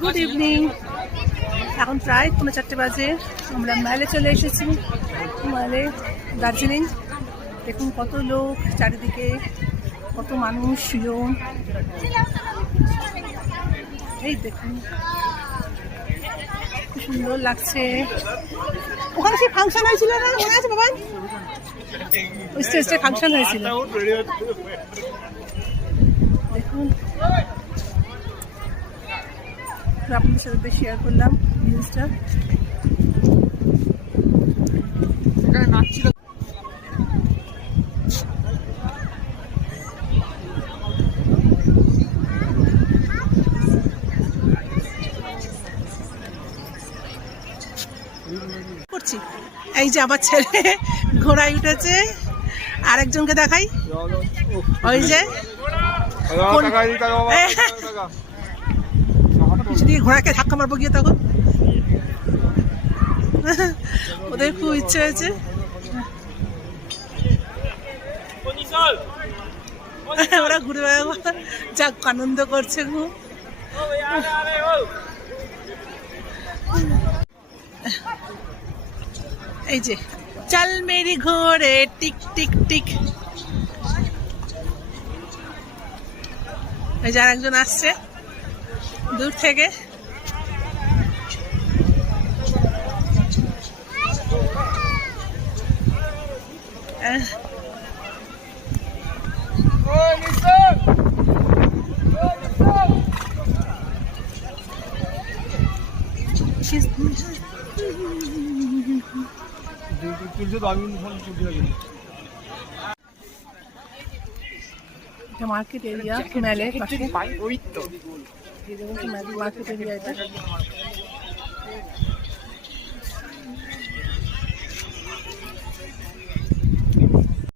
Good evening এখন প্রায় পৌনে চারটে বাজে। আমরা মাইলে চলে এসেছি। মাইলে দার্জিলিং। দেখুন কত লোক চারিদিকে, কত মানুষ জন এই দেখুন। সুন্দর লাগছে। ওখানে সেই ফাংশন হয়েছিল না? মনে আছে বাবা? ওই স্টেজটা ফাংশন হয়েছিল। দেখুন। আপনাদের সাথে শেয়ার করলাম নিউজটা করছি। এই যে আমার ছেলে ঘোড়ায় উঠেছে। আরেকজনকে দেখাই। ওই যে ঘোড়াকে ধাক্কা মারবো গিয়ে তখন? ওদের খুব ইচ্ছে হয়েছে। ওরা ঘুরে বেড়াবো। যাক, আনন্দ করছে খুব। এই যে, চাল মেরি ঘোড়ে, টিক টিক টিক। এই যে একজন আসছে দূর থেকে। মার্কেট এরিয়া মেলে পাশে এই দেখুন মার্কেট এরিয়া এটা